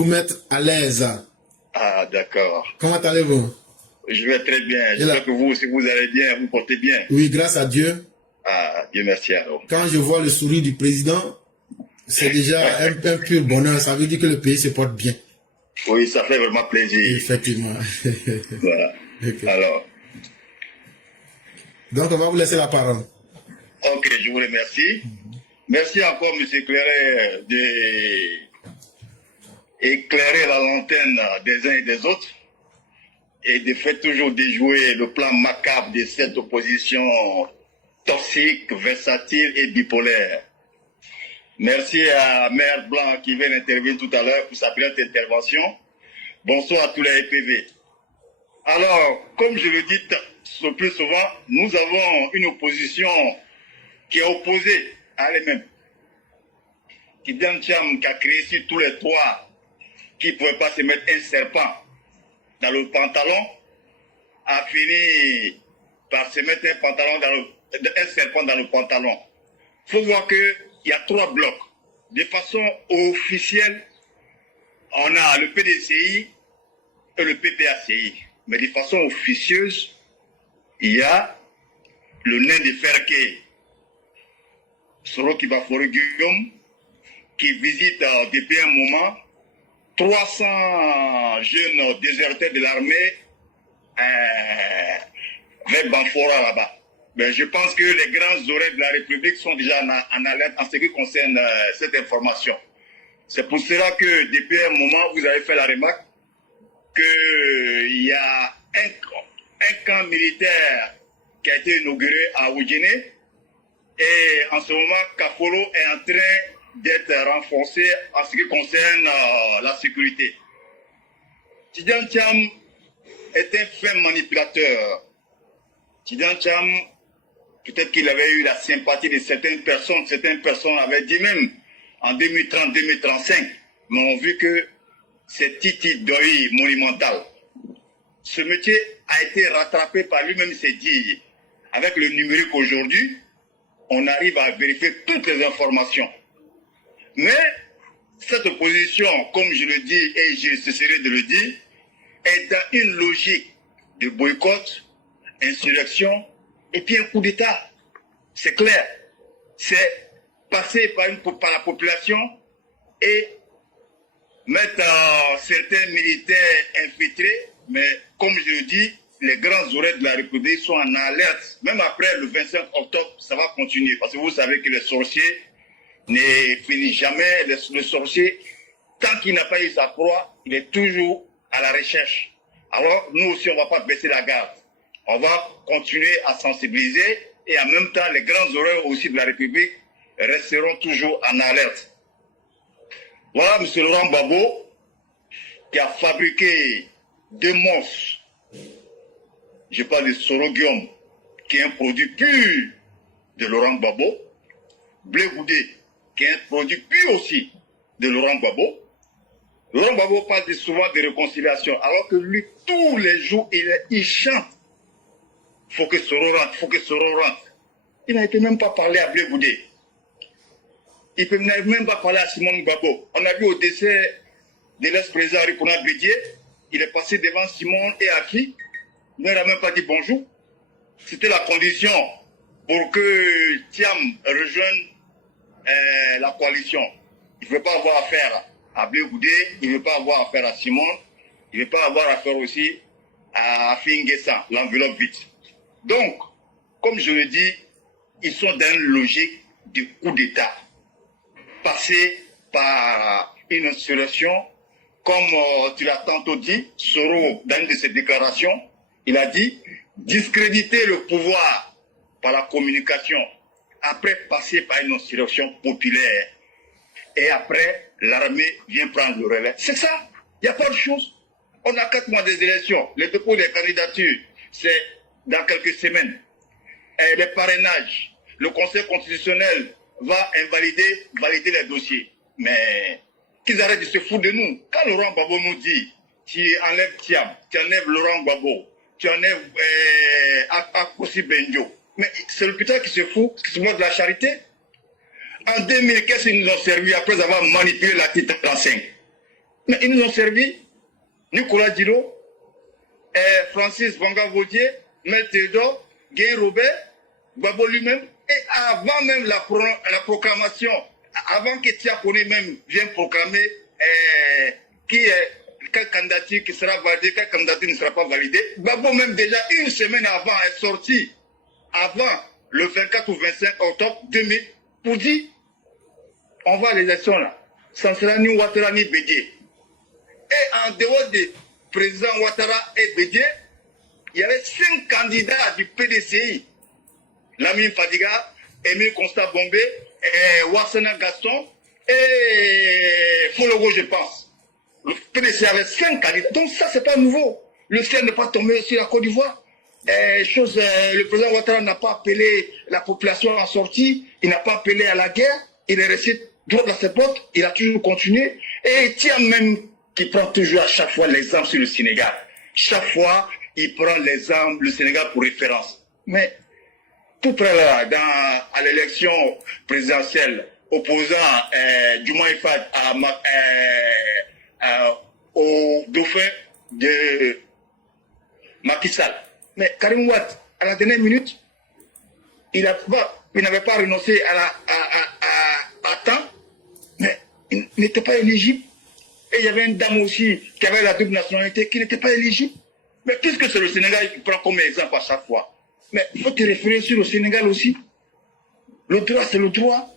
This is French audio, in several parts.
Vous mettre à l'aise. Ah, d'accord. Comment allez-vous? Je vais très bien. J'espère que vous aussi, vous allez bien, vous portez bien. Oui, grâce à Dieu. Ah, Dieu merci alors. Quand je vois le sourire du président, c'est déjà un pur bonheur. Ça veut dire que le pays se porte bien. Oui, ça fait vraiment plaisir. Effectivement. Voilà. Okay. Alors. Donc, on va vous laisser la parole. Ok, je vous remercie. Merci encore, M. Clairet, d'éclairer la lanterne des uns et des autres et de faire toujours déjouer le plan macabre de cette opposition toxique, versatile et bipolaire. Merci à Maire Blanc qui vient d'intervenir tout à l'heure pour sa brillante intervention. Bonsoir à tous les EPV. Alors, comme je le dis le plus souvent, nous avons une opposition qui est opposée à elle-même. Tidjane Thiam qui a créé sur tous les toits qui ne pouvait pas se mettre un serpent dans le pantalon, a fini par se mettre un serpent dans le pantalon. Il faut voir qu'il y a 3 blocs. De façon officielle, on a le PDCI et le PPACI. Mais de façon officieuse, il y a le nain de Ferké, Soro Kibafori Guillaume, qui visite depuis un moment 300 jeunes déserteurs de l'armée vers Banfora là-bas. Mais je pense que les grands oreilles de la République sont déjà en alerte en ce qui concerne cette information. C'est pour cela que depuis un moment, vous avez fait la remarque qu'il y a un camp militaire qui a été inauguré à Oudjene. Et en ce moment, Kafolo est en train d'être renforcé en ce qui concerne la sécurité. Tidjane Thiam est un fin manipulateur. Tidjane Thiam, peut-être qu'il avait eu la sympathie de certaines personnes. Certaines personnes avaient dit même en 2030-2035, mais ont vu que c'est Titi Doi monumental. Ce métier a été rattrapé par lui-même, s'est dit, avec le numérique aujourd'hui, on arrive à vérifier toutes les informations. Mais cette opposition, comme je le dis et je cesserai de le dire, est dans une logique de boycott, insurrection et puis un coup d'État. C'est clair. C'est passer par la population et mettre certains militaires infiltrés, mais comme je le dis, les grands oreilles de la République sont en alerte. Même après le 25 octobre, ça va continuer. Parce que vous savez que les sorciers ne finissent jamais. Le sorcier, tant qu'il n'a pas eu sa proie, il est toujours à la recherche. Alors, nous aussi, on ne va pas baisser la garde. On va continuer à sensibiliser et en même temps, les grands oreilles aussi de la République resteront toujours en alerte. Voilà M. Laurent Gbagbo qui a fabriqué 2 monstres. Je parle de Soro Guillaume, qui est un produit pur de Laurent Gbagbo. Blé Goudé, qui est un produit pur aussi de Laurent Gbagbo. Laurent Gbagbo parle souvent de réconciliation, alors que lui, tous les jours, il chante. Faut que Soro rentre, faut que Soro rentre. Il n'a même pas parlé à Blé Goudé. Il n'a même pas parlé à Simon Gbagbo. On a vu au décès de l'ex-président Rikouna Bédié, il est passé devant Simon et Aki. Il n'a même pas dit bonjour. C'était la condition pour que Thiam rejoigne la coalition. Il ne veut pas avoir affaire à Blé Goudé, il ne veut pas avoir affaire à Simon, il ne veut pas avoir affaire aussi à Finguessan, l'enveloppe vide. Donc, comme je le dis, ils sont dans une logique de coup d'État. Passer par une insurrection, comme tu l'as tantôt dit, Soro, dans une de ses déclarations, il a dit discréditer le pouvoir par la communication, après passer par une insurrection populaire. Et après, l'armée vient prendre le relais. C'est ça. Il n'y a pas de chose. On a 4 mois des élections. Le dépôt des candidatures, c'est dans quelques semaines. Et les parrainages, le Conseil constitutionnel va valider les dossiers. Mais qu'ils arrêtent de se foutre de nous. Quand Laurent Gbagbo nous dit, tu enlèves Thiam, tu enlèves Laurent Gbagbo, tu enlèves Akossi Benjo. Mais c'est le putain qui se fout, qui se moque de la charité. En 2000, qu'est-ce qu'ils nous ont servi après avoir manipulé l'article 35? Mais ils nous ont servi. Nicolas Dilo, Francis Vanga-Vaudier, Maître Théodore, Guy Robert, Gbagbo lui-même, et avant même la proclamation, avant que Tiakone même vienne proclamer quelle candidature qui sera validée, quelle candidature ne sera pas validée, Gbagbo même déjà une semaine avant est sorti, avant le 24 ou 25 octobre 2000, pour dire on va à l'élection là, ça ne sera ni Ouattara ni Bédié. Et en dehors des présidents Ouattara et Bédié, il y avait 5 candidats du PDCI. Lamine Fadiga, Émile Constant Bombé, Wassana Gaston et Fologo, je pense. Le PDCI avait 5 candidats. Donc ça, c'est pas nouveau. Le ciel n'est pas tombé sur la Côte d'Ivoire. Le président Ouattara n'a pas appelé la population à sortir, il n'a pas appelé à la guerre, il est resté droit dans ses bottes, il a toujours continué. Et tiens même qui prend toujours à chaque fois l'exemple sur le Sénégal. Chaque fois, il prend l'exemple, le Sénégal pour référence. Mais tout près là, à l'élection présidentielle, opposant Diomaye Faye au dauphin de Macky Sall. Mais Karim Wade, à la dernière minute, il n'avait pas renoncé à temps, mais il n'était pas éligible. Et il y avait une dame aussi qui avait la double nationalité qui n'était pas éligible. Mais puisque c'est le Sénégal qui prend comme exemple à chaque fois, mais il faut te référer sur le Sénégal aussi. Le droit, c'est le droit.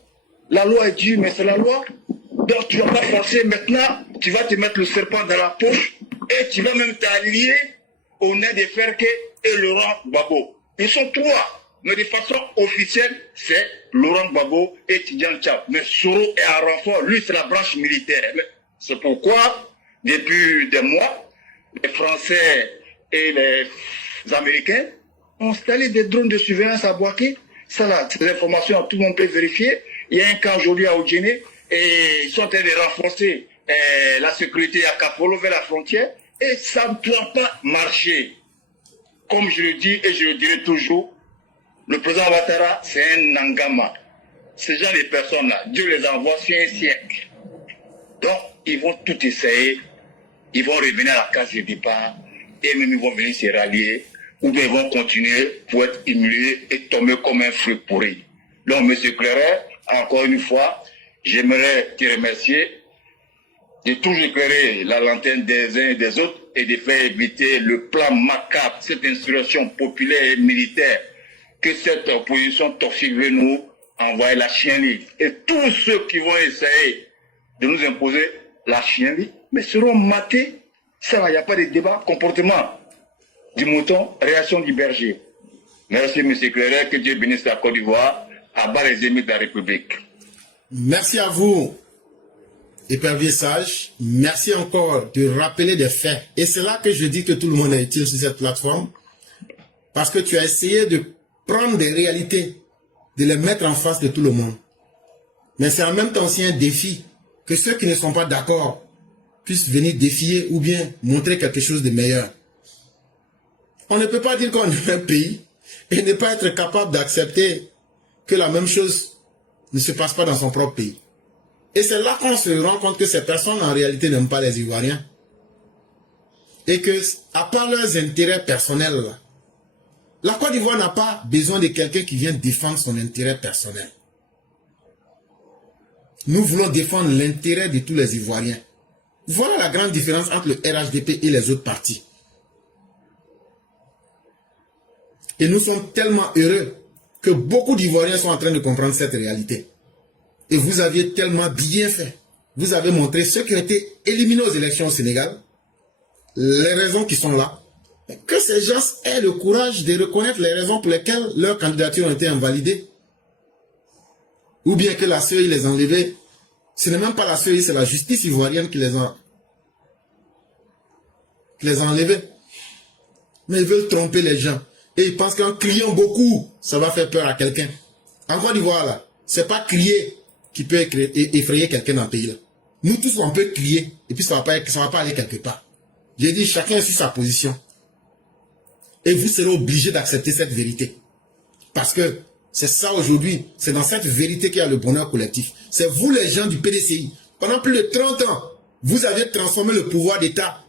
La loi est dure, mais c'est la loi. Donc tu ne vas pas forcer maintenant, tu vas te mettre le serpent dans la poche et tu vas même t'allier au nez de Ferke et Laurent Gbagbo. Ils sont 3, mais de façon officielle, c'est Laurent Gbagbo et Tidjane Tchao. Mais Soro est en renfort, lui c'est la branche militaire. C'est pourquoi, depuis des mois, les Français et les Américains ont installé des drones de surveillance à Bouaké. Ça là, ces informations, tout le monde peut vérifier. Il y a un cas aujourd'hui à Odjéné et ils sont en train de renforcer la sécurité à Kapolo vers la frontière et ça ne doit pas marcher. Comme je le dis et je le dirai toujours, le président Ouattara, c'est un Nangama. Ces gens, les personnes-là, Dieu les envoie sur un siècle. Donc, ils vont tout essayer, ils vont revenir à la case de départ, et même ils vont venir se rallier, ou bien ils vont continuer pour être humiliés et tomber comme un fruit pourri. Donc, M. Clairet, encore une fois, j'aimerais te remercier de toujours éclairer la lanterne des uns et des autres et de faire éviter le plan macabre, cette insurrection populaire et militaire que cette opposition toxique veut nous envoyer la chienlit. Et tous ceux qui vont essayer de nous imposer la chienlit, mais seront matés. Ça, il n'y a pas de débat. Comportement du mouton, réaction du berger. Merci, M. Clairet. Que Dieu bénisse la Côte d'Ivoire. À bas les ennemis de la République. Merci à vous, épervier sage. Merci encore de rappeler des faits. Et c'est là que je dis que tout le monde est utile sur cette plateforme. Parce que tu as essayé de prendre des réalités, de les mettre en face de tout le monde. Mais c'est en même temps aussi un défi que ceux qui ne sont pas d'accord puissent venir défier ou bien montrer quelque chose de meilleur. On ne peut pas dire qu'on est un pays et ne pas être capable d'accepter que la même chose ne se passe pas dans son propre pays. Et c'est là qu'on se rend compte que ces personnes en réalité n'aiment pas les Ivoiriens. Et que, à part leurs intérêts personnels, là, la Côte d'Ivoire n'a pas besoin de quelqu'un qui vient défendre son intérêt personnel. Nous voulons défendre l'intérêt de tous les Ivoiriens. Voilà la grande différence entre le RHDP et les autres partis. Et nous sommes tellement heureux que beaucoup d'Ivoiriens sont en train de comprendre cette réalité. Et vous aviez tellement bien fait. Vous avez montré ceux qui ont été éliminés aux élections au Sénégal, les raisons qui sont là, que ces gens aient le courage de reconnaître les raisons pour lesquelles leurs candidatures ont été invalidées. Ou bien que la CEI les a enlevées. Ce n'est même pas la CEI, c'est la justice ivoirienne qui les a enlevées. Mais ils veulent tromper les gens. Et ils pensent qu'en criant beaucoup, ça va faire peur à quelqu'un. En Côte d'Ivoire, là, c'est pas crier qui peut effrayer quelqu'un dans le pays, là. Nous tous, on peut crier, et puis ça va pas aller quelque part. J'ai dit, chacun est sur sa position. Et vous serez obligés d'accepter cette vérité. Parce que c'est ça aujourd'hui, c'est dans cette vérité qu'il y a le bonheur collectif. C'est vous les gens du PDCI. Pendant plus de 30 ans, Vous avez transformé le pouvoir d'État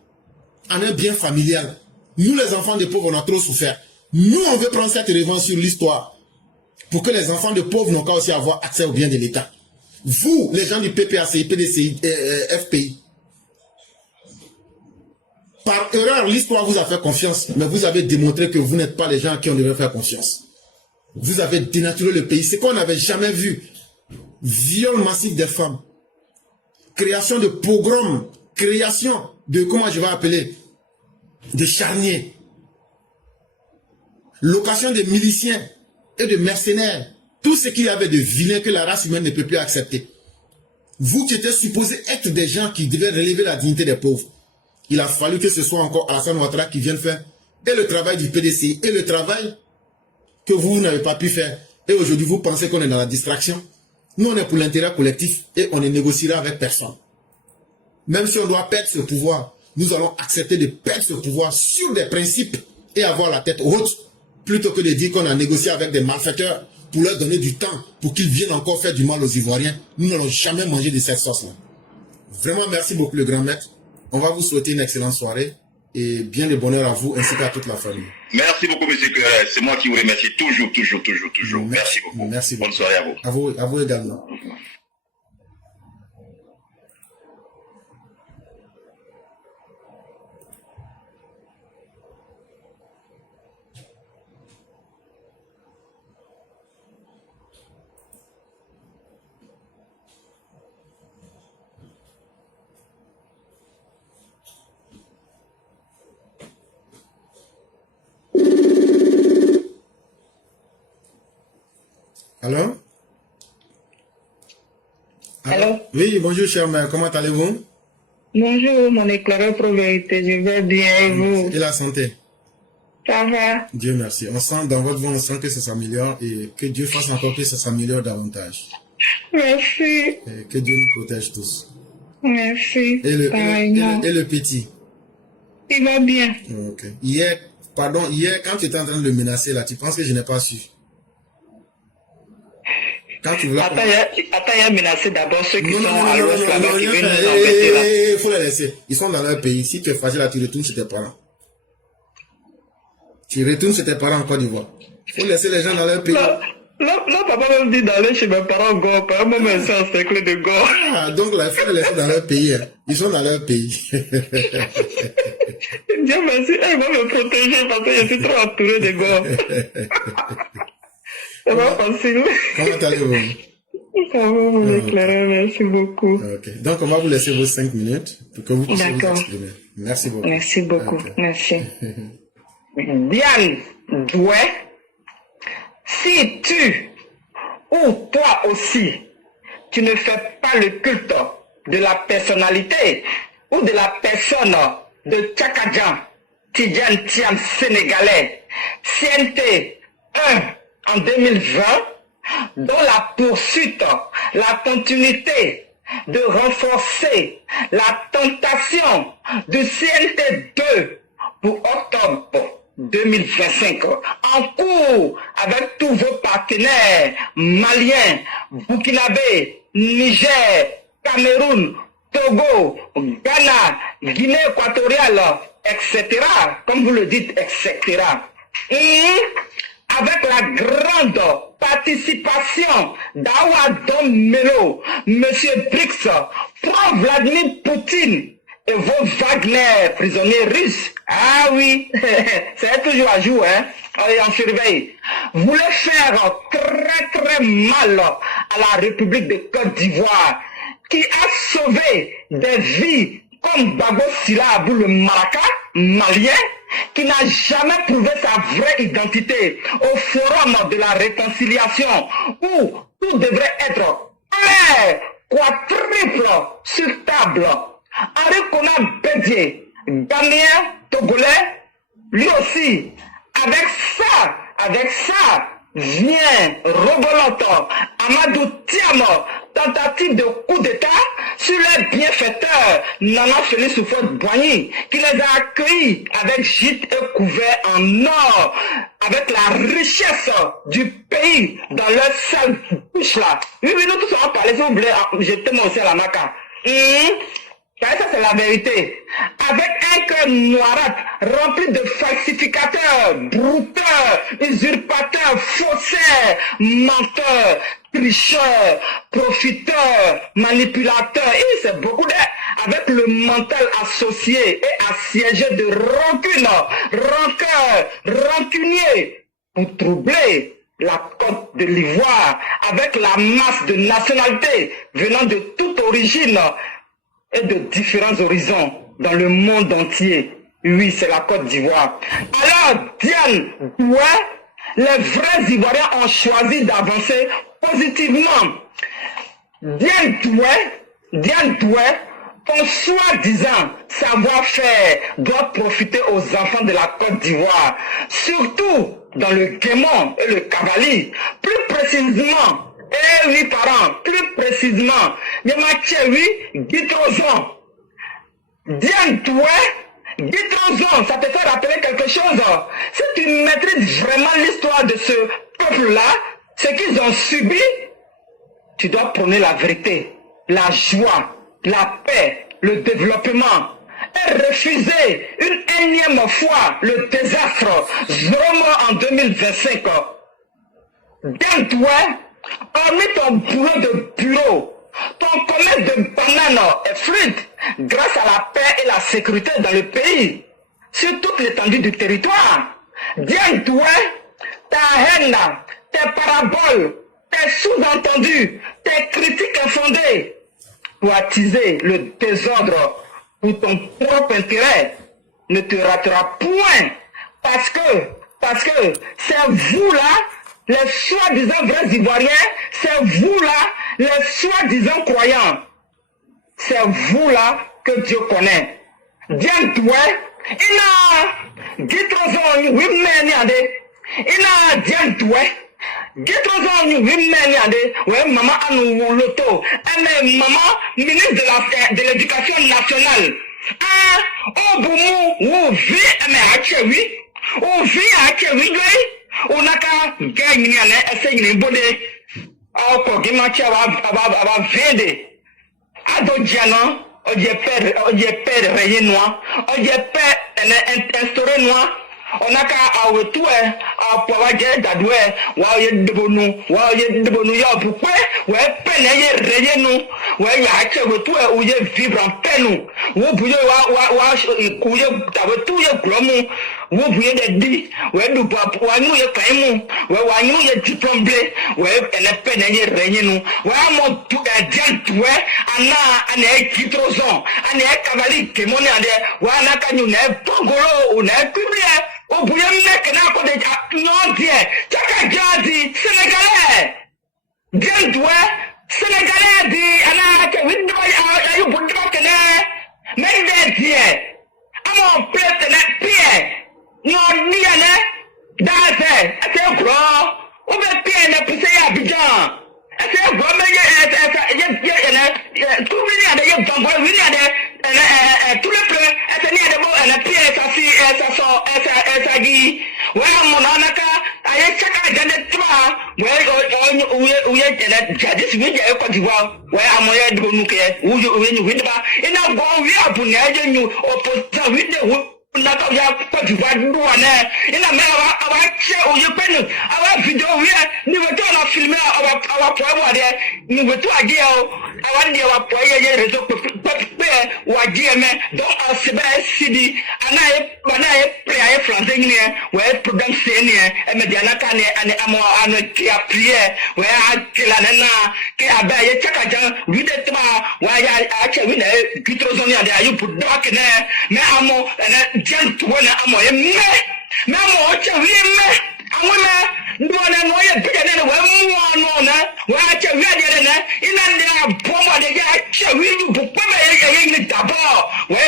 en un bien familial. Nous, les enfants de pauvres, on a trop souffert. Nous, on veut prendre cette revanche sur l'histoire pour que les enfants de pauvres n'ont qu'à aussi avoir accès aux biens de l'État. Vous, les gens du PPACI, PDCI, FPI, par erreur, l'histoire vous a fait confiance, mais vous avez démontré que vous n'êtes pas les gens à qui on devrait faire confiance. Vous avez dénaturé le pays. C'est qu'on n'avait jamais vu. Viol massif des femmes. Création de pogroms. Création de, comment je vais appeler, de charniers. Location de miliciens et de mercenaires. Tout ce qu'il y avait de vilain que la race humaine ne peut plus accepter. Vous qui étiez supposés être des gens qui devaient relever la dignité des pauvres. Il a fallu que ce soit encore Alassane Ouattara qui vienne faire et le travail du PDCI et le travail que vous n'avez pas pu faire. Et aujourd'hui, vous pensez qu'on est dans la distraction. Nous, on est pour l'intérêt collectif et on ne négociera avec personne. Même si on doit perdre ce pouvoir, nous allons accepter de perdre ce pouvoir sur des principes et avoir la tête haute, plutôt que de dire qu'on a négocié avec des malfaiteurs pour leur donner du temps, pour qu'ils viennent encore faire du mal aux Ivoiriens. Nous n'allons jamais manger de cette sauce-là. Vraiment, merci beaucoup le grand maître. On va vous souhaiter une excellente soirée et bien de bonheur à vous ainsi qu'à toute la famille. Merci beaucoup, monsieur Querel. C'est moi qui vous remercie toujours. Merci beaucoup. Merci beaucoup. Bonne soirée à vous. À vous également. Allô? Allô? Oui, bonjour cher mère, comment allez-vous? Bonjour, mon éclaireur pro-vérité, je vais bien et vous? Et la santé? Ça va? Dieu merci. On sent dans votre voix, on sent que ça s'améliore et que Dieu fasse encore que ça s'améliore davantage. Merci. Et que Dieu nous protège tous. Merci. Et le petit? Il va bien. Ok. Hier, quand tu étais en train de le menacer là, tu penses que je n'ai pas su? Quand tu voulais... Attends, il a menacé d'abord ceux qui sont à l'ouest là-bas qui viennent nous embêter là. Il faut les laisser. Ils sont dans leur pays. Si tu es fragile là, tu retournes chez tes parents. Tu retournes chez tes parents en Côte d'Ivoire. Il faut laisser les gens dans leur pays. Là, papa m'a dit d'aller chez mes parents Go. Papa m'a mis un cercle de Go. Ah, donc là, il faut les laisser dans leur pays. Hein. Ils sont dans leur pays. Dieu merci, il va me protéger parce que je suis trop entouré de Go. C'est pas facile. Comment allez-vous? Ça va, mon éclaireur, merci beaucoup. Ok. Donc, on va vous laisser vos 5 minutes pour que vous puissiez vous exprimer. Merci beaucoup. Merci beaucoup. Okay. Merci. Diane Douai, si tu ou toi aussi, tu ne fais pas le culte de la personnalité ou de la personne de Tchakadjan, Tidjane Thiam sénégalais, CNT 1 en 2020, dont la poursuite, la continuité de renforcer la tentation du CNT 2 pour octobre 2025, en cours avec tous vos partenaires maliens, burkinabés, Niger, Cameroun, Togo, Ghana, Guinée équatoriale, etc., comme vous le dites, etc. Et avec la grande participation d'Awadon Melo, M. Brix, pro-Vladimir Poutine et vos Wagner prisonniers russes. Ah oui, c'est toujours à jouer, hein. Allez, on surveille. Voulez faire très mal à la République de Côte d'Ivoire, qui a sauvé des vies comme Bago Sila Abou le Maraka, malien, qui n'a jamais prouvé sa vraie identité au forum de la réconciliation, où tout devrait être clair, quadruple sur table. Henri Konan Bédier, Ghanéen, Togolais, lui aussi, avec ça, vient Roboloto, Amadou Thiam, tentative de coup d'État sur les bienfaiteurs Nana Félix Houphouët-Boigny, qui les a accueillis avec gîte et couvert en or, avec la richesse du pays dans leur sale bouche là. Oui, nous tous allons parler, s'il vous plaît, jetez-moi aussi à la maca. Ça, c'est la vérité. Avec un cœur noirâtre, rempli de falsificateurs, brouteurs, usurpateurs, faussaires, menteurs, tricheurs, profiteurs, manipulateurs. Et c'est beaucoup d'aide. Avec le mental associé et assiégé de rancune, rancœur, rancunier, pour troubler la côte de l'Ivoire, avec la masse de nationalités venant de toute origine et de différents horizons dans le monde entier. Oui, c'est la Côte d'Ivoire. Alors, Diane Doué, les vrais Ivoiriens ont choisi d'avancer positivement. Diane Doué, ton soi-disant savoir-faire doit profiter aux enfants de la Côte d'Ivoire, surtout dans le Guémon et le Cavali, plus précisément. Eh oui, parents, plus précisément, Guitrozon. Diane Doué, Guitrozon, ça te fait rappeler quelque chose. Si tu maîtrises vraiment l'histoire de ce peuple-là, ce qu'ils ont subi, tu dois prôner la vérité, la joie, la paix, le développement, et refuser une énième fois le désastre, vraiment en 2025. Diane Doué, hormis ton boulot de bureau, ton commerce de bananes est fluide grâce à la paix et la sécurité dans le pays, sur toute l'étendue du territoire. Diane Doué, ta haine, tes paraboles, tes sous-entendus, tes critiques infondées pour attiser le désordre pour ton propre intérêt ne te ratera point parce que c'est vous là, les soi-disant vrais Ivoiriens, c'est vous là, les soi-disant croyants. C'est vous là que Dieu connaît. Diane Doué, ina Guitrozon wimeni ade, ina Diane Doué, Guitrozon wimeni ade, ouais maman anu loto, eme maman ministre de l'éducation nationale. Ah, obumu, ou vi eme achewi, ou vi achewi gay. Onaka gagne essaye de bonner au Gimachi va vendre à Dodjana, au père rayé noir, au père instauré noir. On a qu'à retour à pouvoir dire d'adoué, ouais, de bonu, y'a pourquoi, ouais, peine, rayé nous, ouais, y'a acheté retour où y'a vivre en peine, où vous y'a tout y'a glomu, où vous y'a dit, ouais, nous, nous y'a quand même, ouais, nous y'a diplôme blé, ouais, elle est peine, rayé nous, ouais, mon tout est bien tout, on est Guitrozon, on est cavalier, qui m'en est, ouais, on a qu'à nous, on est pongolo, on est publié. Au bout d'un mec, on a des non bien, chacun dit Sénégalais. Diane Doué, Sénégalais dit, on a que 8 doigts, you put up in there, mais des pieds. I'm on plate and pied. Non, ni un, c'est gros. On veut pied, ne pousser à Abidjan. C'est gros, mais il y a tout le monde, il y a tout le plan, elle pied, ça dit, ouais, mon anaka, aïe, chacun de toi, ouais, jadis, oui, il Côte d'Ivoire, ouais, à moyen de nous, oui, et n'a bon, oui, à pour nous, opposant, oui, Naka ya Côte d'Ivoire douane ina me awa che oye penu awa video wi ni wetu na filmer awa po wa de ni wetu age o awa de wa po ye rezo pe wa gie me don asebe cd anaye prayer français ni we program se ni e me dia naka ni ane amo ano ti a prier we a kila na ke abaye chaka jan wi de tma wa ya a che wi na Guitrozon ya de ayu pu dak ne me amo na Diane Doué amo ye me amo che wi me amo me ndona no ye bide ne we mu no na wa che wi de ne ina ndi bomba de ya che wi bu pama ye ni dabo we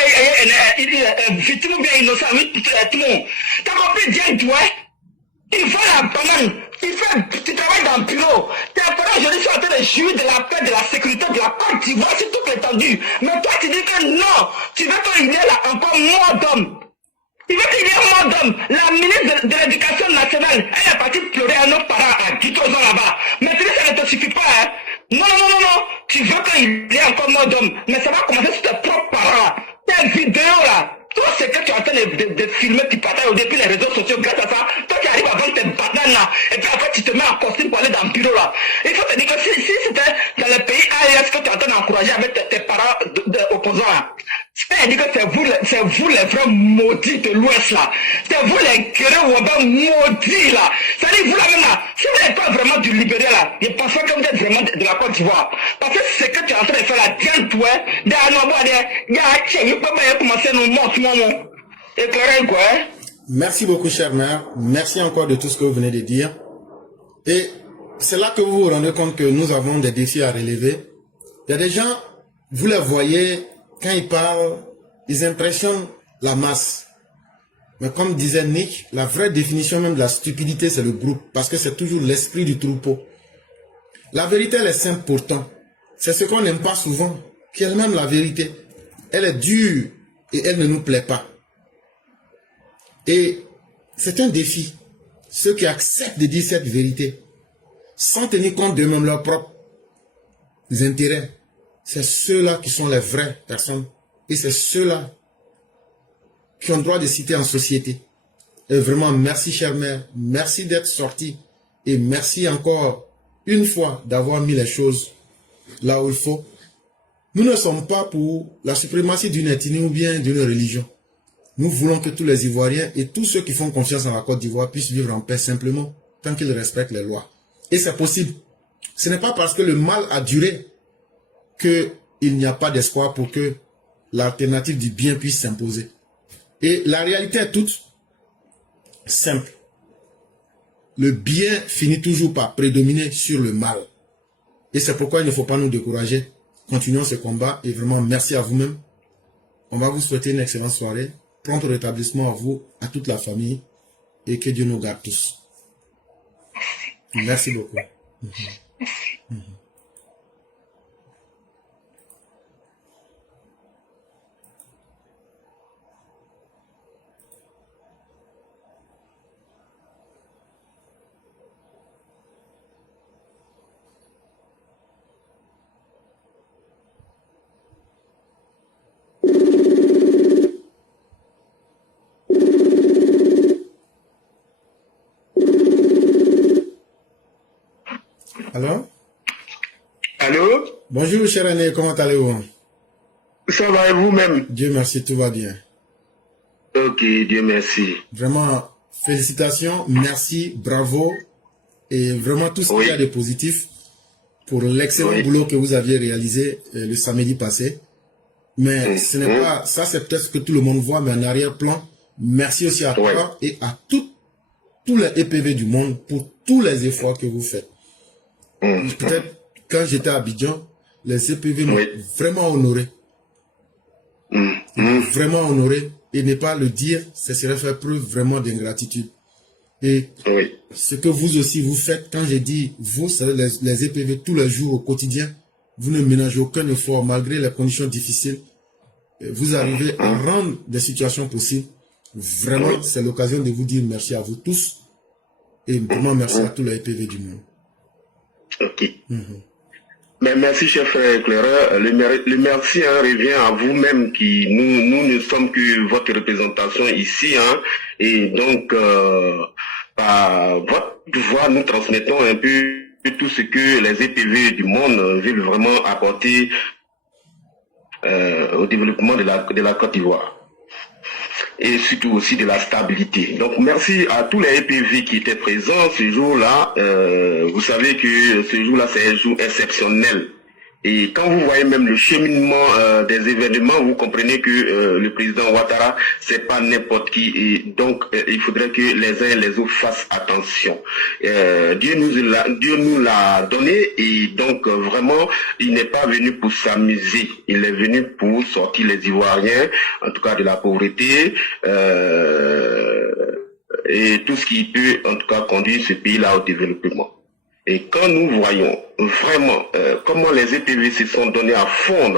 victime bien innocent oui tout t'as compris Diane Doué il faut la banane tu travailles dans le bureau tes parents aujourd'hui sont en train de jouir de la paix de la sécurité de la Côte d'Ivoire c'est tout étendu mais toi tu dis que non tu veux qu'il y ait là encore moins d'hommes. Il veut qu'il y ait un mot d'homme. La ministre de l'Éducation nationale, elle est partie pleurer à nos parents à Guitrozon là-bas. Mais ça ne te suffit pas, hein. Non. Tu veux qu'il y ait encore un mot d'homme. Mais ça va commencer sur tes propres parents. tes vidéos là, tout ce que tu es en train de filmer, tu partages depuis les réseaux sociaux grâce à ça, toi qui arrives à vendre tes bananes là, et puis après tu te mets en costume pour aller dans le bureau là. Il faut te dire que si c'était dans le pays AES que tu es en train d'encourager avec tes parents opposants là, c'est-à-dire que c'est vous les vrais maudits de l'Ouest là. C'est vous les guerriers maudits là. C'est-à-dire vous là même là, si vous n'êtes pas vraiment du libéral là, je pense pas que vous êtes vraiment de la Côte d'Ivoire. Parce que ce que tu es en train de faire là, tiens toi, merci beaucoup, cher maire. Merci encore de tout ce que vous venez de dire. Et c'est là que vous vous rendez compte que nous avons des défis à relever. Il y a des gens, vous les voyez, quand ils parlent, ils impressionnent la masse. Mais comme disait Nick, la vraie définition même de la stupidité, c'est le groupe. Parce que c'est toujours l'esprit du troupeau. La vérité, elle est simple pourtant. C'est ce qu'on n'aime pas souvent, qui est même la vérité. Elle est dure et elle ne nous plaît pas. Et c'est un défi. Ceux qui acceptent de dire cette vérité, sans tenir compte de même leurs propres intérêts, c'est ceux-là qui sont les vraies personnes. Et c'est ceux-là qui ont le droit de citer en société. Et vraiment, merci, cher maire. Merci d'être sorti. Et merci encore une fois d'avoir mis les choses là où il faut. Nous ne sommes pas pour la suprématie d'une ethnie ou bien d'une religion. Nous voulons que tous les Ivoiriens et tous ceux qui font confiance en la Côte d'Ivoire puissent vivre en paix simplement, tant qu'ils respectent les lois. Et c'est possible. Ce n'est pas parce que le mal a duré qu'il n'y a pas d'espoir pour que l'alternative du bien puisse s'imposer. Et la réalité est toute simple. Le bien finit toujours par prédominer sur le mal. Et c'est pourquoi il ne faut pas nous décourager. Continuons ce combat et vraiment merci à vous-même. On va vous souhaiter une excellente soirée. Prompt rétablissement à vous, à toute la famille et que Dieu nous garde tous. Merci beaucoup. Allô? Allô? Bonjour, cher aîné, comment allez-vous? Ça va et vous-même? Dieu merci, tout va bien. Ok, Dieu merci. Vraiment, félicitations, merci, bravo. Et vraiment tout ce qu'il y a de positif pour l'excellent boulot que vous aviez réalisé le samedi passé. Mais ce n'est pas, ça c'est peut-être ce que tout le monde voit, mais en arrière-plan, merci aussi à toi et à tous les EPV du monde pour tous les efforts que vous faites. Peut-être quand j'étais à Abidjan, les EPV m'ont vraiment honoré. Vraiment honoré. Et ne pas le dire, ce serait faire preuve vraiment d'ingratitude. Et ce que vous aussi vous faites, quand j'ai dit vous, c'est les EPV tous les jours au quotidien, vous ne ménagez aucun effort malgré les conditions difficiles. Vous arrivez à rendre des situations possibles. Vraiment, c'est l'occasion de vous dire merci à vous tous. Et vraiment merci à tous les EPV du monde. Ok. Mais merci, chef éclaireur. Le merci revient à vous-même qui nous ne sommes que votre représentation ici. Et donc, par votre pouvoir, nous transmettons un peu tout ce que les EPV du monde veulent vraiment apporter au développement de la Côte d'Ivoire. Et surtout aussi de la stabilité. Donc merci à tous les EPV qui étaient présents ce jour-là. Vous savez que ce jour-là, c'est un jour exceptionnel. Et quand vous voyez même le cheminement des événements, vous comprenez que le président Ouattara, c'est pas n'importe qui. Et donc, il faudrait que les uns et les autres fassent attention. Dieu nous l'a donné et donc vraiment, il n'est pas venu pour s'amuser. Il est venu pour sortir les Ivoiriens, en tout cas de la pauvreté, et tout ce qui peut, en tout cas, conduire ce pays-là au développement. Et quand nous voyons vraiment comment les EPV se sont donnés à fond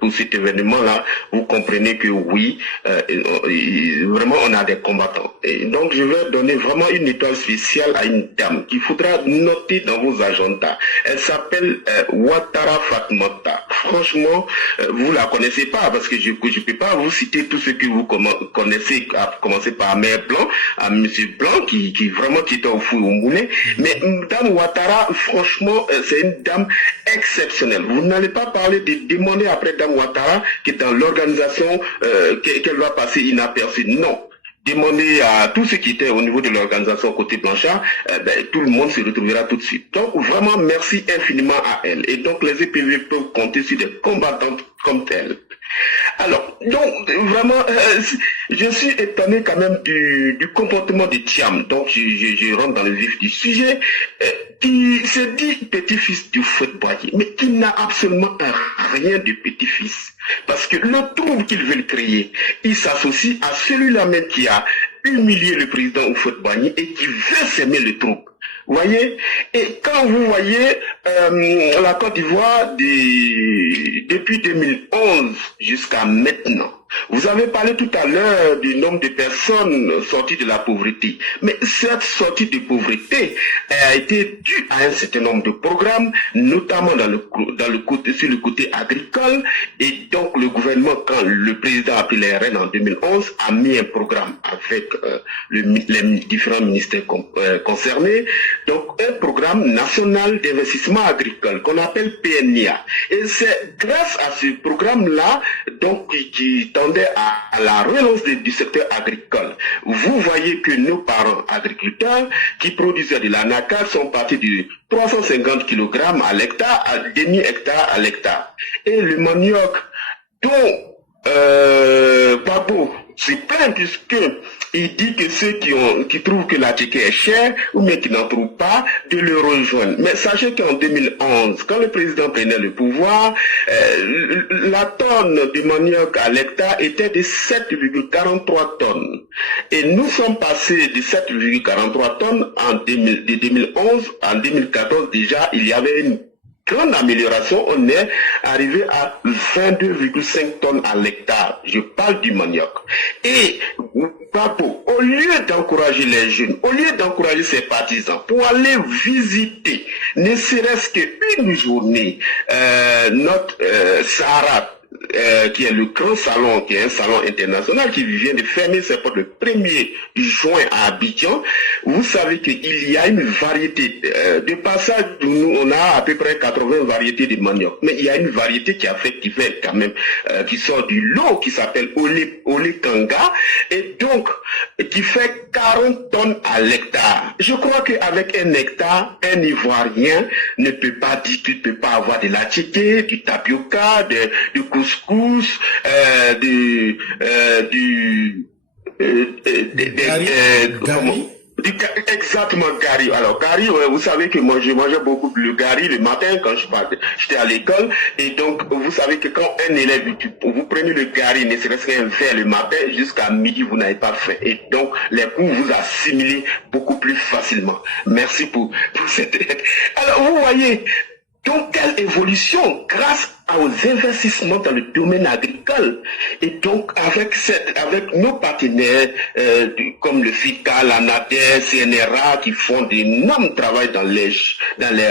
pour cet événement-là, vous comprenez que oui, vraiment on a des combattants. Et donc je vais donner vraiment une étoile spéciale à une dame qu'il faudra noter dans vos agendas. Elle s'appelle Ouattara Fatoumata. Franchement, vous la connaissez pas parce que je peux pas vous citer tout ce que vous connaissez, à commencer par Mère Blanc, à Monsieur Blanc qui vraiment qui était au fou au moulet. Mais Dame Ouattara, franchement, c'est une dame exceptionnelle. Vous n'allez pas parler de demander après Dame Ouattara qui est dans l'organisation qu'elle va passer inaperçue. Non. Demandez à tous ceux qui étaient au niveau de l'organisation côté Blanchard, tout le monde se retrouvera tout de suite. Donc vraiment merci infiniment à elle. Et donc les EPV peuvent compter sur des combattantes comme telles. Alors, donc vraiment, je suis étonné quand même du comportement de Thiam. Donc je rentre dans le vif du sujet, qui se dit petit-fils du Houphouët-Boigny, mais qui n'a absolument rien de petit-fils. Parce que le trouble qu'ils veulent créer, il s'associe à celui-là même qui a humilié le président Houphouët-Boigny et qui veut s'aimer le trouble. Vous voyez? Et quand vous voyez la Côte d'Ivoire depuis 2011 jusqu'à maintenant, vous avez parlé tout à l'heure du nombre de personnes sorties de la pauvreté. Mais cette sortie de pauvreté a été due à un certain nombre de programmes, notamment sur le côté agricole. Et donc le gouvernement, quand le président a pris les rênes en 2011, a mis un programme avec les différents ministères concernés. Donc un programme national d'investissement agricole qu'on appelle PNIA. Et c'est grâce à ce programme-là donc qui tendait à la relance du secteur agricole. Vous voyez que nos parents agriculteurs qui produisaient de l'anacarde sont partis de 350 kg à l'hectare à demi-hectare à l'hectare. Et le manioc dont Pabo se plaint puisque il dit que ceux qui trouvent que la ticket est chère ou bien qui n'en trouvent pas, de le rejoindre. Mais sachez qu'en 2011, quand le président prenait le pouvoir, la tonne de manioc à l'hectare était de 7,43 tonnes. Et nous sommes passés de 7,43 tonnes de 2011 en 2014 déjà, il y avait une grande amélioration, on est arrivé à 22,5 tonnes à l'hectare. Je parle du manioc. Et Papo, au lieu d'encourager les jeunes, au lieu d'encourager ses partisans pour aller visiter, ne serait-ce qu'une journée, notre Sahara, qui est le grand salon, qui est un salon international qui vient de fermer ses portes le 1er juin à Abidjan, vous savez qu'il y a une variété de passage où nous on a à peu près 80 variétés de manioc, mais il y a une variété qui fait quand même qui sort du lot qui s'appelle Olé Kanga et donc qui fait 40 tonnes à l'hectare. Je crois qu'avec un hectare, un Ivoirien ne peut pas dire qu'il ne peut pas avoir de l'attiqué, du tapioca, du couscous, exactement, Gary. Alors, Gary, vous savez que moi, je mangeais beaucoup le Gary le matin quand j'étais à l'école. Et donc, vous savez que quand un élève, vous prenez le Gary, ne serait-ce qu'un verre le matin, jusqu'à midi, vous n'avez pas faim. Et donc, les coups vous assimilez beaucoup plus facilement. Merci pour cette aide. Alors, vous voyez, donc, quelle évolution grâce aux investissements dans le domaine agricole. Et donc, avec nos partenaires comme le FICA, l'ANADER, CNRA, qui font d'énormes travail dans les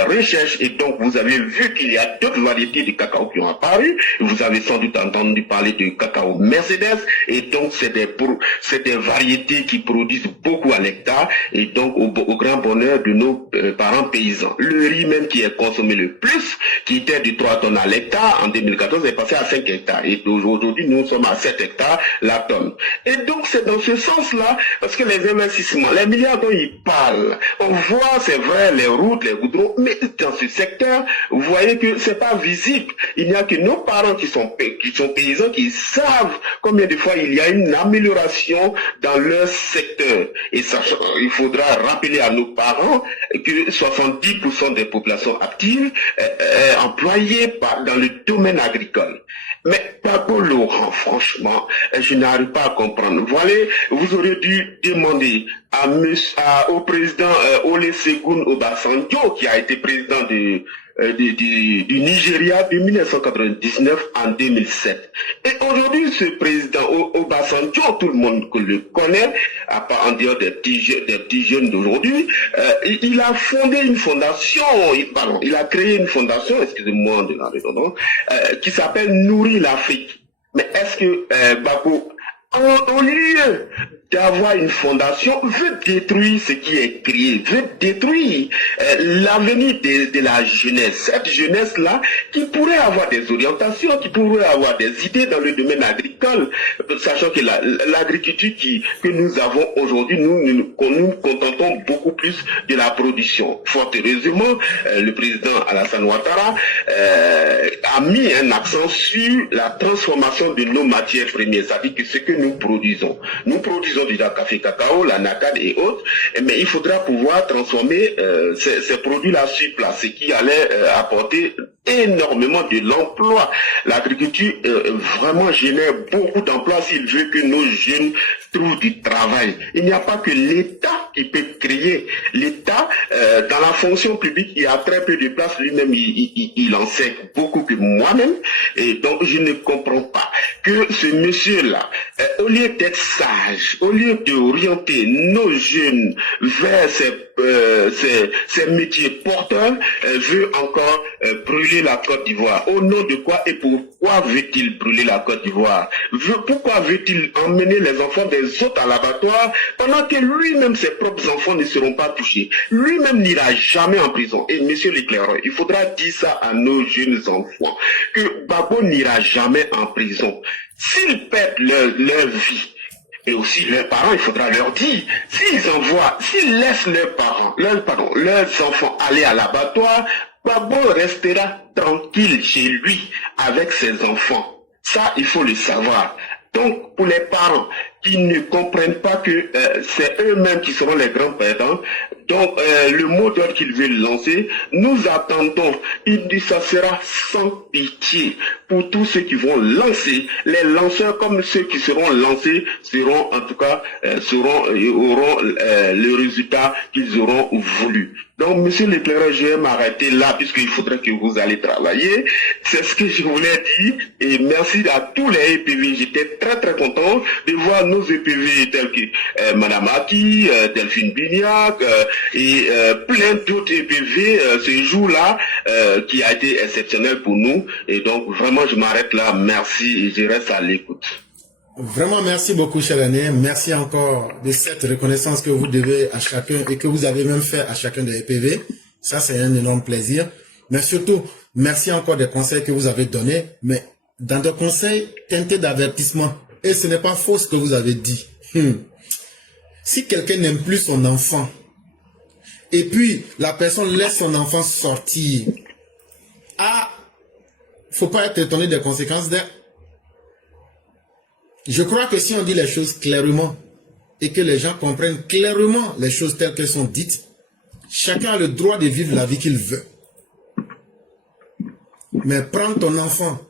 recherches. Et donc, vous avez vu qu'il y a d'autres variétés de cacao qui ont apparu. Vous avez sans doute entendu parler de cacao Mercedes. Et donc, c'est des variétés qui produisent beaucoup à l'hectare. Et donc, au grand bonheur de nos parents paysans. Le riz même qui est consommé le plus, qui était de 3 tonnes à l'hectare, en 2014 est passé à 5 hectares et aujourd'hui nous sommes à 7 hectares la tonne. Et donc c'est dans ce sens-là, parce que les investissements, les milliards dont ils parlent, on voit c'est vrai les routes, les goudrons, mais dans ce secteur, vous voyez que c'est pas visible. Il n'y a que nos parents qui sont paysans qui savent combien de fois il y a une amélioration dans leur secteur. Et ça, il faudra rappeler à nos parents que 70% des populations actives employées dans le domaine agricole. Mais Pablo Laurent, franchement, je n'arrive pas à comprendre. Voilà, vous auriez dû demander au président Olusegun Obasanjo, qui a été président du Nigeria de 1999 en 2007. Et aujourd'hui, ce président Obasanjo, tout le monde le connaît, à part en dehors des petits jeunes d'aujourd'hui, il a fondé une fondation, il a créé une fondation, excusez-moi de la redondance, qui s'appelle Nourrir l'Afrique. Mais est-ce que Bako, au lieu d'avoir une fondation, veut détruire ce qui est créé, veut détruire l'avenir de la jeunesse. Cette jeunesse-là qui pourrait avoir des orientations, qui pourrait avoir des idées dans le domaine agricole, sachant que l'agriculture que nous avons aujourd'hui, nous contentons beaucoup plus de la production. Fort heureusement, le président Alassane Ouattara a mis un accent sur la transformation de nos matières premières, c'est-à-dire que ce que nous produisons. Nous produisons déjà café, cacao, la nacade et autres, mais il faudra pouvoir transformer ces produits-là sur place, ce qui allait apporter énormément de l'emploi. L'agriculture vraiment génère beaucoup d'emplois s'il veut que nos jeunes trouvent du travail. Il n'y a pas que l'État qui peut créer. L'État, dans la fonction publique, il y a très peu de place. Lui-même, il en sait beaucoup que moi-même. Et donc, je ne comprends pas que ce monsieur-là, au lieu d'être sage, au lieu d'orienter nos jeunes vers ces métiers porteurs, veut encore brûler la Côte d'Ivoire. Au nom de quoi et pourquoi veut-il brûler la Côte d'Ivoire? Pourquoi veut-il emmener les enfants des autres à l'abattoir pendant que lui-même, ses propres enfants ne seront pas touchés? Lui-même n'ira jamais en prison. Et monsieur l'éclaireur, il faudra dire ça à nos jeunes enfants, que Babo n'ira jamais en prison. S'ils perdent leur vie, et aussi leurs parents, il faudra leur dire, s'ils laissent leurs enfants aller à l'abattoir, Babo restera tranquille chez lui avec ses enfants. Ça, il faut le savoir. Donc, pour les parents qui ne comprennent pas que c'est eux-mêmes qui seront les grands perdants, donc le mot d'ordre qu'ils veulent lancer, nous attendons. Il dit ça sera sans pitié pour tous ceux qui vont lancer. Les lanceurs comme ceux qui seront lancés seront en tout cas auront le résultat qu'ils auront voulu. Donc, monsieur l'éclaireur, je vais m'arrêter là puisqu'il faudrait que vous allez travailler. C'est ce que je voulais dire. Et merci à tous les EPV. J'étais très très content de voir nos EPV tels que Madame Aki, Delphine Bignac et plein d'autres EPV ce jour-là qui a été exceptionnel pour nous. Et donc, vraiment, je m'arrête là. Merci et je reste à l'écoute. Vraiment, merci beaucoup, cher Aîné. Merci encore de cette reconnaissance que vous devez à chacun et que vous avez même fait à chacun des EPV. Ça, c'est un énorme plaisir. Mais surtout, merci encore des conseils que vous avez donnés. Mais dans des conseils teintés d'avertissement. Et ce n'est pas faux ce que vous avez dit. Si quelqu'un n'aime plus son enfant, et puis la personne laisse son enfant sortir, faut pas être étonné des conséquences de... Je crois que si on dit les choses clairement et que les gens comprennent clairement les choses telles qu'elles sont dites, chacun a le droit de vivre la vie qu'il veut. Mais prendre ton enfant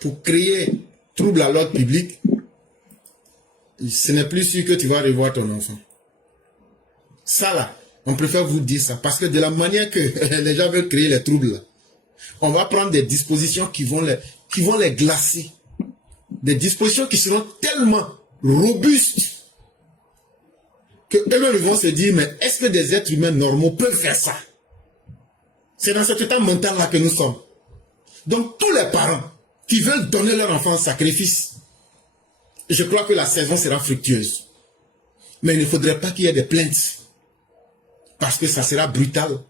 pour créer trouble à l'ordre public, ce n'est plus sûr que tu vas revoir ton enfant. Ça là, on préfère vous dire ça parce que de la manière que les gens veulent créer les troubles, on va prendre des dispositions qui vont les glacer. Des dispositions qui seront tellement robustes que eux-mêmes vont se dire, mais est-ce que des êtres humains normaux peuvent faire ça? C'est dans cet état mental-là que nous sommes. Donc tous les parents qui veulent donner leur enfant en sacrifice, je crois que la saison sera fructueuse. Mais il ne faudrait pas qu'il y ait des plaintes. Parce que ça sera brutal.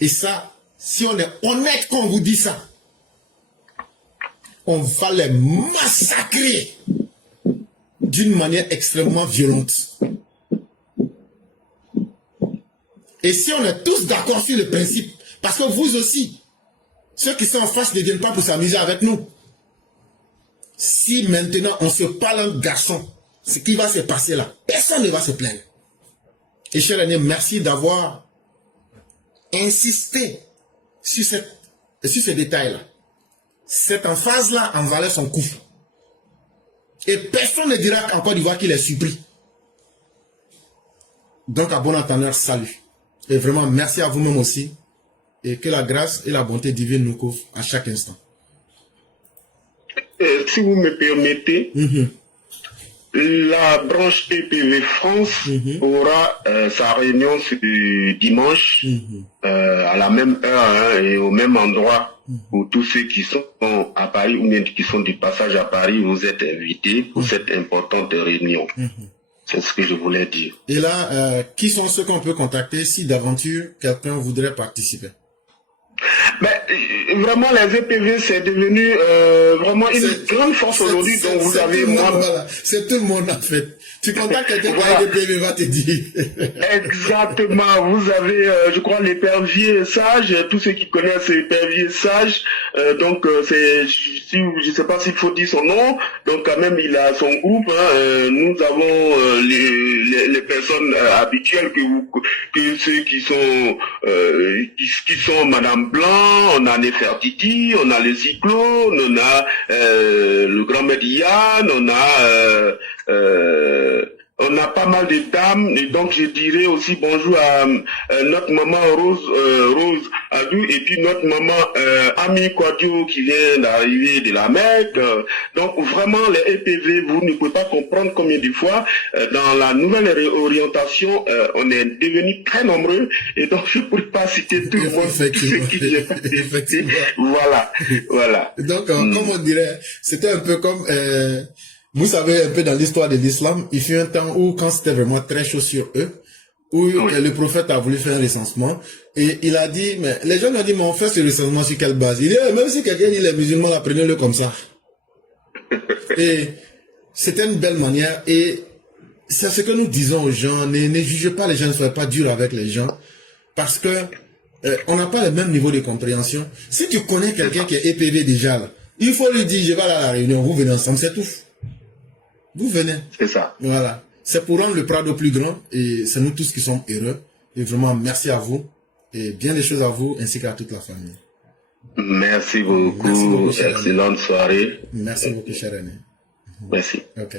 Et ça, si on est honnête quand on vous dit ça, on va les massacrer d'une manière extrêmement violente. Et si on est tous d'accord sur le principe, parce que vous aussi, ceux qui sont en face ne viennent pas pour s'amuser avec nous. Si maintenant on se parle en garçon, ce qui va se passer là, personne ne va se plaindre. Et cher Aîné, merci d'avoir insisté sur ce détail-là. Cette emphase-là en valait son coup. Et personne ne dira en Côte d'Ivoire qu'il est surpris. Donc, à bon entendeur, salut. Et vraiment, merci à vous-même aussi. Et que la grâce et la bonté divine nous couvrent à chaque instant. Si vous me permettez, la branche EPV France aura sa réunion ce dimanche à la même heure et au même endroit où tous ceux qui sont à Paris ou même qui sont du passage à Paris, vous êtes invités pour cette importante réunion. C'est ce que je voulais dire. Et là, qui sont ceux qu'on peut contacter si d'aventure quelqu'un voudrait participer? Ben, vraiment, les EPV, c'est devenu vraiment une grande force aujourd'hui. Donc, vous avez moi. Voilà, c'est tout le monde en fait. Tu contactes quelqu'un qui a EPV, va te dire. Exactement. Vous avez, je crois, l'épervier sage. Tous ceux qui connaissent l'épervier sage. Donc, c'est, je sais pas s'il faut dire son nom. Donc, quand même, il a son groupe. Hein. Nous avons les personnes habituelles que ceux qui sont Madame Blanc, on a Nefertiti, on a le Cyclone, on a le grand Médiane, on a pas mal de dames, et donc je dirais aussi bonjour à notre maman Rose Adou, et puis notre maman Ami Kwadio qui vient d'arriver de la Mecque. Donc vraiment les EPV, vous ne pouvez pas comprendre combien de fois dans la nouvelle réorientation, on est devenu très nombreux, et donc je ne pourrais pas citer tout le monde, tous ceux qui j'ai pas cité. Voilà. Donc comme on dirait, c'était un peu comme vous savez, un peu dans l'histoire de l'islam, il fut un temps où, quand c'était vraiment très chaud sur eux, où le prophète a voulu faire un recensement, et il a dit, mais les gens ont dit, mais on fait ce recensement sur quelle base? Il dit, même si quelqu'un dit les musulmans, apprenez-le comme ça. Et c'était une belle manière, et c'est ce que nous disons aux gens, ne jugez pas les gens, ne soyez pas dur avec les gens, parce que on n'a pas le même niveau de compréhension. Si tu connais quelqu'un qui est EPV déjà, là, il faut lui dire, je vais aller à la réunion, vous venez ensemble, c'est tout. Vous venez. C'est ça. Voilà. C'est pour rendre le Prado plus grand et c'est nous tous qui sommes heureux. Et vraiment, merci à vous et bien des choses à vous ainsi qu'à toute la famille. Merci beaucoup. Excellente soirée. Merci beaucoup, cher René. Merci. Ok.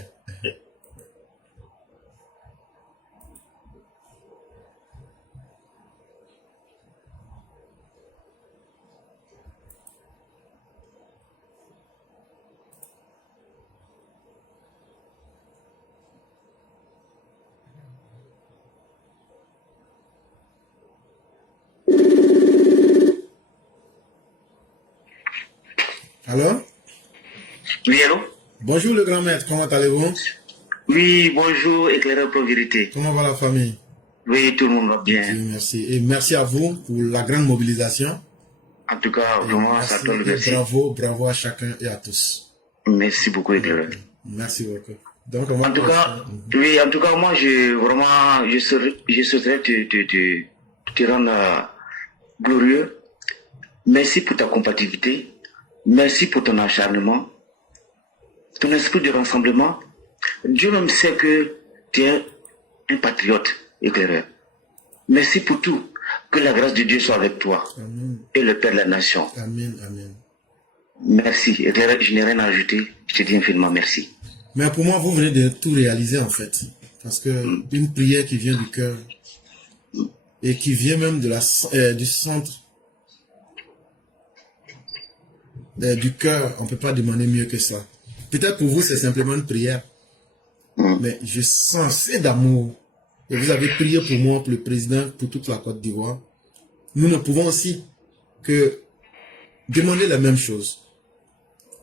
Alors? Oui, allô? Bonjour le grand maître, comment allez-vous? Oui, bonjour, éclaireur pour vérité. Comment va la famille? Oui, tout le monde va bien. Oui, merci. Et merci à vous pour la grande mobilisation. En tout cas, vraiment, ça donne le merci. Bravo à chacun et à tous. Merci beaucoup, éclaireur. Merci beaucoup. Donc, on va en tout cas, oui, en tout cas, moi, je souhaiterais te rendre glorieux. Merci pour ta compatibilité. Merci pour ton acharnement, ton esprit de rassemblement. Dieu même sait que tu es un patriote éclaireur. Merci pour tout. Que la grâce de Dieu soit avec toi. Amen. Et le Père de la nation. Amen, amen. Merci. Éclaireur, je n'ai rien à ajouter. Je te dis infiniment merci. Mais pour moi, vous venez de tout réaliser en fait. Parce que une prière qui vient du cœur et qui vient même de du centre du cœur, on ne peut pas demander mieux que ça. Peut-être pour vous, c'est simplement une prière. Mais je sens assez d'amour. Et vous avez prié pour moi, pour le président, pour toute la Côte d'Ivoire. Nous ne pouvons aussi que demander la même chose.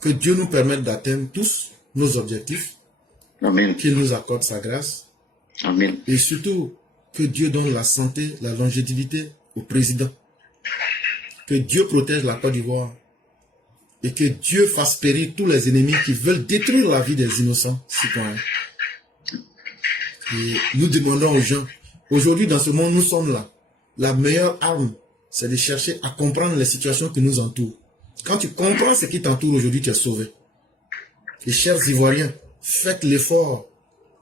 Que Dieu nous permette d'atteindre tous nos objectifs. Amen. Qu'il nous accorde sa grâce. Amen. Et surtout, que Dieu donne la santé, la longévité au président. Que Dieu protège la Côte d'Ivoire. Et que Dieu fasse périr tous les ennemis qui veulent détruire la vie des innocents citoyens. Et nous demandons aux gens, aujourd'hui dans ce monde, nous sommes là. La meilleure arme, c'est de chercher à comprendre les situations qui nous entourent. Quand tu comprends ce qui t'entoure aujourd'hui, tu es sauvé. Et chers Ivoiriens, faites l'effort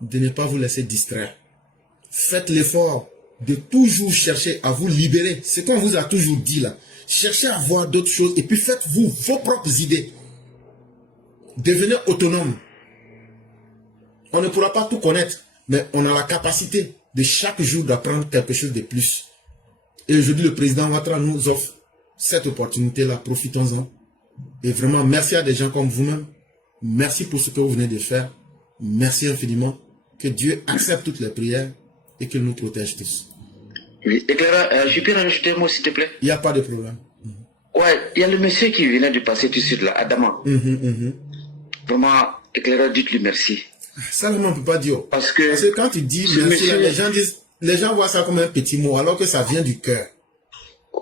de ne pas vous laisser distraire. Faites l'effort de toujours chercher à vous libérer. Ce qu'on vous a toujours dit là. Cherchez à voir d'autres choses et puis faites-vous vos propres idées. Devenez autonome. On ne pourra pas tout connaître, mais on a la capacité de chaque jour d'apprendre quelque chose de plus. Et aujourd'hui, le président Ouattara nous offre cette opportunité-là. Profitons-en. Et vraiment, merci à des gens comme vous-même. Merci pour ce que vous venez de faire. Merci infiniment. Que Dieu accepte toutes les prières et qu'il nous protège tous. Oui, et Clara, je peux rajouter un mot, s'il te plaît? Il n'y a pas de problème. Ouais, il y a le monsieur qui venait de passer tout de suite là, Adama. Vraiment, Clara, dites-lui merci. Ça, vraiment, on ne peut pas dire. Parce que quand tu dis merci, là, les gens voient ça comme un petit mot, alors que ça vient du cœur.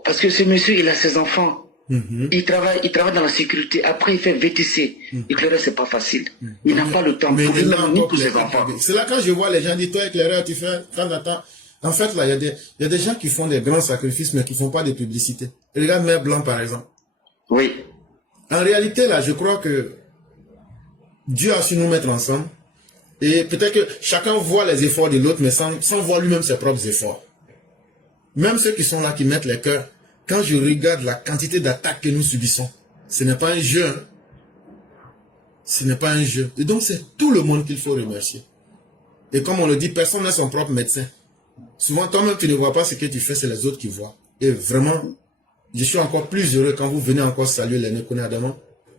Parce que ce monsieur, il a ses enfants. Il travaille dans la sécurité. Après, il fait VTC. Éclaireur, c'est pas facile. Il n'a pas le temps pour ses enfants. C'est là quand je vois les gens dire, toi, éclaireur, tu fais tant d'attente. En fait, là, il y a des gens qui font des grands sacrifices, mais qui font pas de publicité. Regarde Mère Blanc, par exemple. Oui. En réalité, là, je crois que Dieu a su nous mettre ensemble. Et peut-être que chacun voit les efforts de l'autre, mais sans voir lui-même ses propres efforts. Même ceux qui sont là, qui mettent les cœurs, quand je regarde la quantité d'attaques que nous subissons, ce n'est pas un jeu. Hein. Ce n'est pas un jeu. Et donc, c'est tout le monde qu'il faut remercier. Et comme on le dit, personne n'a son propre médecin. Souvent, toi-même, tu ne vois pas ce que tu fais, c'est les autres qui voient. Et vraiment, je suis encore plus heureux quand vous venez encore saluer les Nekone Adama.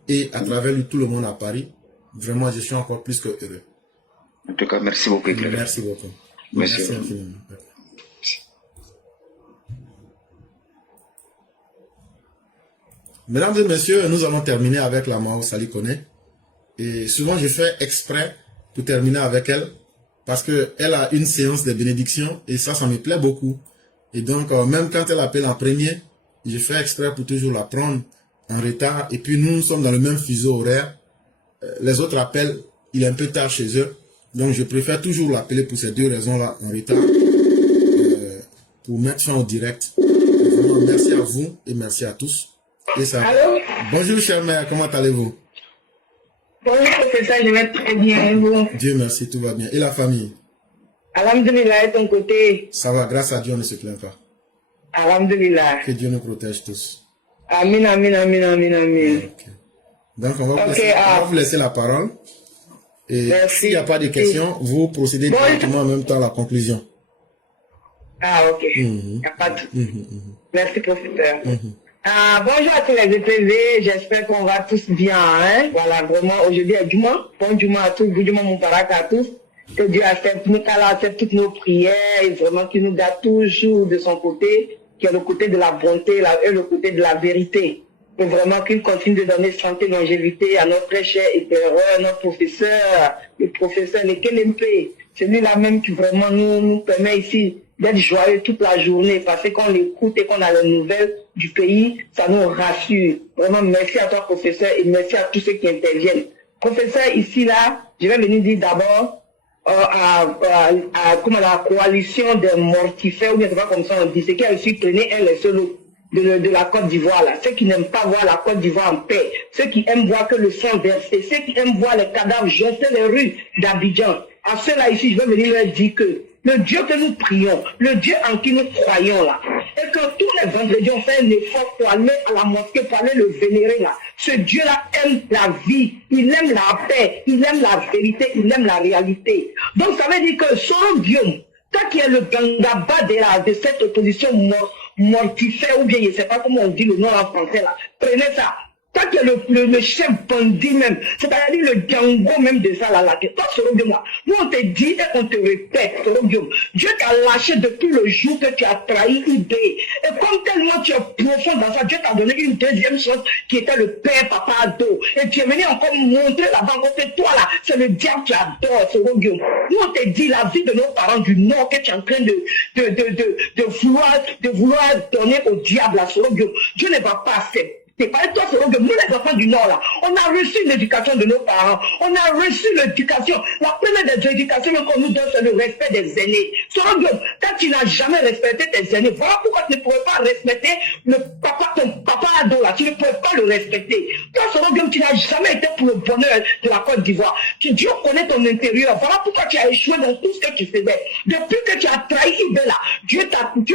Et à travers lui, tout le monde à Paris. Vraiment, je suis encore plus que heureux. En tout cas, merci beaucoup. Merci beaucoup. Merci infiniment. Mesdames et messieurs, nous allons terminer avec la Mao Sali Kone. Et souvent, je fais exprès pour terminer avec elle. Parce qu'elle a une séance de bénédiction. Et ça me plaît beaucoup. Et donc, même quand elle appelle en premier, je fais exprès pour toujours la prendre en retard. Et puis, nous sommes dans le même fuseau horaire. Les autres appellent, il est un peu tard chez eux. Donc, je préfère toujours l'appeler pour ces deux raisons-là en retard. Pour mettre fin au direct. Vraiment, merci à vous et merci à tous. Et ça. Allô? Bonjour, chère mère, comment allez-vous? Bonjour, professeur, je vais très bien. Et vous? Dieu merci, tout va bien. Et la famille? Alhamdulillah, et ton côté? Ça va, grâce à Dieu, on ne se plaint pas. Alhamdulillah. Que Dieu nous protège tous. Amin, amin, amin, amin, amin. Okay. Donc, on va vous laisser la parole. Et s'il n'y a pas de questions, vous procédez directement en même temps à la conclusion. Ah, ok. Il n'y a pas de... Merci, professeur. Bonjour à tous les EPV, j'espère qu'on va tous bien. Hein? Voilà, vraiment, aujourd'hui est Juma. Bon Juma à tous, bon Juma Moubarak à tous. Que Dieu accepte toutes nos prières et vraiment qu'il nous donne toujours de son côté, qui est le côté de la bonté et le côté de la vérité. Et vraiment qu'il continue de donner santé, longévité à notre cher éclaireur, notre professeur, le professeur Nekelempe. C'est lui-là même qui vraiment nous permet ici d'être joyeux toute la journée parce qu'on l'écoute et qu'on a les nouvelles du pays, ça nous rassure. Vraiment, merci à toi, professeur, et merci à tous ceux qui interviennent. Professeur, ici, là, je vais venir dire d'abord comment la coalition des mortifères, ou bien c'est pas comme ça on dit, c'est qui a aussi traîné un les seuls de la Côte d'Ivoire, là. Ceux qui n'aiment pas voir la Côte d'Ivoire en paix, ceux qui aiment voir que le sang versé, ceux qui aiment voir les cadavres joncer les rues d'Abidjan. À ceux-là ici, je vais venir leur dire que le Dieu que nous prions, le Dieu en qui nous croyons là, et que tous les vendredis on fait un effort pour aller à la mosquée, pour aller le vénérer là. Ce Dieu-là aime la vie, il aime la paix, il aime la vérité, il aime la réalité. Donc ça veut dire que son Guillaume, toi qui es le gangaba de cette opposition mortifère, ou bien je ne sais pas comment on dit le nom en français là, prenez ça. Toi qui es le chef bandit même, c'est-à-dire le Django même de ça là, toi Soroguium là, nous on te dit et on te répète, Soroguium, Dieu t'a lâché depuis le jour que tu as trahi IB. Et comme tellement tu es profond dans ça, Dieu t'a donné une deuxième chose qui était le Père Papa Ado. Et tu es venu encore montrer là-bas que toi là, c'est le diable qui adore, Soroguium. Nous on te dit la vie de nos parents du Nord que tu es en train de vouloir donner au diable à Soroguium. Dieu ne va pas accepter. C'est pas toi, c'est que nous les enfants du Nord là, on a reçu l'éducation de nos parents, on a reçu l'éducation. La première des éducations qu'on nous donne, c'est le respect des aînés. Quand tu n'as jamais respecté tes aînés, voilà pourquoi tu ne pourrais pas respecter ton papa ado là, tu ne pourrais pas le respecter. Toi, Soroguium, tu n'as jamais été pour le bonheur de la Côte d'Ivoire. Dieu connaît ton intérieur, voilà pourquoi tu as échoué dans tout ce que tu faisais. Depuis que tu as trahi Ibé là, Dieu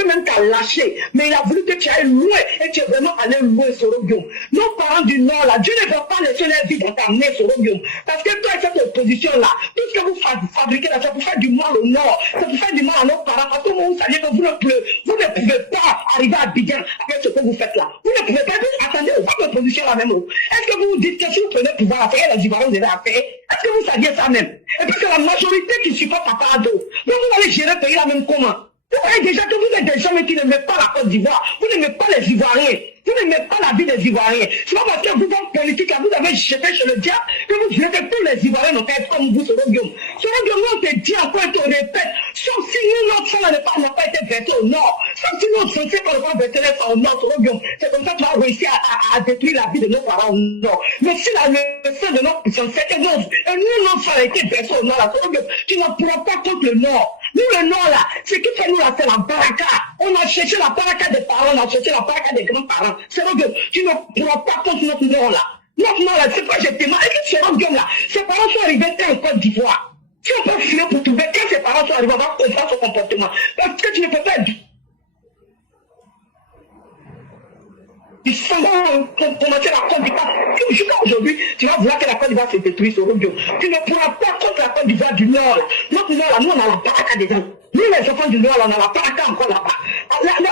même t'a lâché, mais il a voulu que tu ailles loin et tu es vraiment allé loin, Soroguium. Nos parents du Nord là, Dieu ne va pas laisser leur vie dans ta main, Soroguium. Parce que toi, cette opposition là, tout ce que vous fabriqué là, c'est pour faire du mal au Nord, c'est pour faire du mal à nos parents. Parce que vous savez que vous ne pouvez pas arriver à Abidjan avec ce que vous faites là. Vous ne pouvez pas. Attendez, votre position la même. Est-ce que vous vous dites que si vous prenez le pouvoir à faire, les Ivoiriens vous avez à faire? Est-ce que vous saviez ça même? Et puis c'est la majorité qui supporte Papa Ado. Donc vous allez gérer le pays là même comment? Vous voyez déjà que vous êtes des gens qui n'aiment pas la Côte d'Ivoire. Vous n'aimez pas les Ivoiriens. Vous n'aimez pas la vie des Ivoiriens. C'est pas parce que vous, en politique, vous avez jeté chez le diable que vous voulez que tous les Ivoiriens n'ont pas être comme vous, Soro Guillaume. Soro Guillaume, on te dit encore et on répète, sauf si nous, notre sang n'a pas été versé au nord. Sauf si notre sang n'a pas versé au nord, Soro Guillaume. C'est comme ça que tu vas réussir à détruire la vie de nos parents au nord. Mais si le sang de notre puissance, c'est que nous, notre sang a été versé au nord, là, Soro Guillaume, tu ne pourras pas contre le nord. Nous, le nord, là, ce qui fait nous, là, c'est la baraka. On a cherché la baraka des parents, on a cherché la baraka des grands-parents. C'est vrai que tu ne pourras pas contre notre nord, là. Notre nord, là, c'est pas j'étais mal. Et c'est vrai que là, ses parents sont arrivés en Côte d'Ivoire. Si on peut filer pour trouver, quand ses parents sont arrivés, on va comprendre son comportement. Parce que tu ne peux pas être. Ils sont pour commencer la Côte d'Ivoire. Jusqu'à aujourd'hui, tu vas vouloir que la Côte d'Ivoire se détruise au Robio. Tu ne pourras pas contre la Côte d'Ivoire du Nord. Notre Nord, là, nous, on a la baraka des gens. Nous, les enfants du Nord, là, on a la baraka encore là-bas.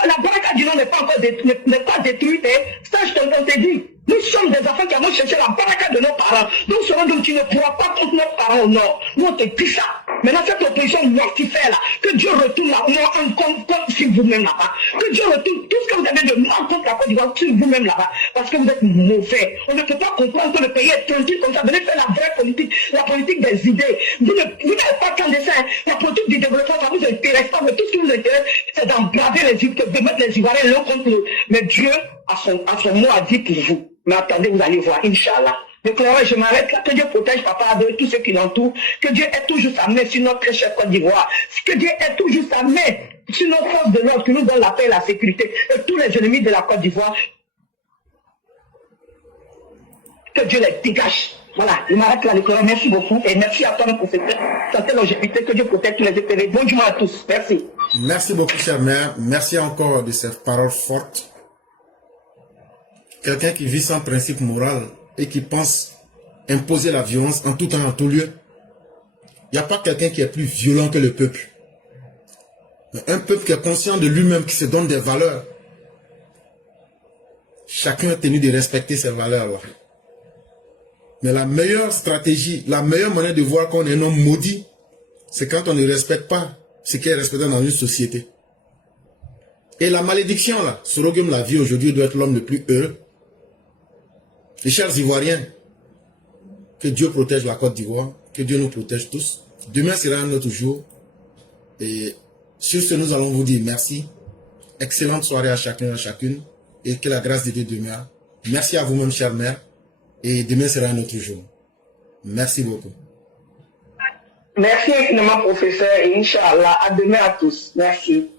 La baraka du Nord n'est pas encore détruite. Ça, je te dis. Nous sommes des enfants qui avons cherché la baraka de nos parents. Donc, donc tu ne pourras pas contre nos parents au Nord. Nous, on te dit ça. Maintenant, cette opposition mortifère là, que Dieu retourne la mort contre sur vous-même là-bas. Que Dieu retourne tout ce que vous avez de mort contre la Côte d'Ivoire sur vous-même là-bas. Parce que vous êtes mauvais. On ne peut pas comprendre que le pays est tranquille comme ça. Venez faire la vraie politique, la politique des idées. Vous n'êtes pas clandestin. La politique du développement, ça ne vous intéresse pas. Mais tout ce qui vous intéresse, c'est d'embraver les Ivoiriens, de mettre les Ivoiriens l'un contre l'autre. Mais Dieu a son mot à dire pour vous. Mais attendez, vous allez voir, Inch'Allah. Donc là, je m'arrête là. Que Dieu protège Papa Ado et tous ceux qui l'entourent. Que Dieu ait toujours sa main sur notre très chère Côte d'Ivoire. Que Dieu ait toujours sa main sur nos forces de l'ordre qui nous donnent la paix et la sécurité. Et tous les ennemis de la Côte d'Ivoire. Que Dieu les dégage. Voilà, je m'arrête là, les collègues. Merci beaucoup. Et merci à toi, mon professeur. Santé, longévité. Que Dieu protège tous les épérés. Bon dimanche à tous. Merci. Merci beaucoup, chère mère. Merci encore de ces paroles fortes. Quelqu'un qui vit sans principe moral et qui pense imposer la violence en tout temps, en tout lieu. Il n'y a pas quelqu'un qui est plus violent que le peuple. Un peuple qui est conscient de lui-même, qui se donne des valeurs. Chacun est tenu de respecter ces valeurs-là. Mais la meilleure stratégie, la meilleure manière de voir qu'on est un homme maudit, c'est quand on ne respecte pas ce qui est respecté dans une société. Et la malédiction, là, Soro Guillaume la vie aujourd'hui doit être l'homme le plus heureux. Les chers Ivoiriens, que Dieu protège la Côte d'Ivoire, que Dieu nous protège tous. Demain sera un autre jour. Et sur ce, nous allons vous dire merci. Excellente soirée à chacun et à chacune. Et que la grâce de Dieu demeure. Merci à vous-même, chère mère. Et demain sera un autre jour. Merci beaucoup. Merci infiniment, professeur. Et Inch'Allah, à demain à tous. Merci.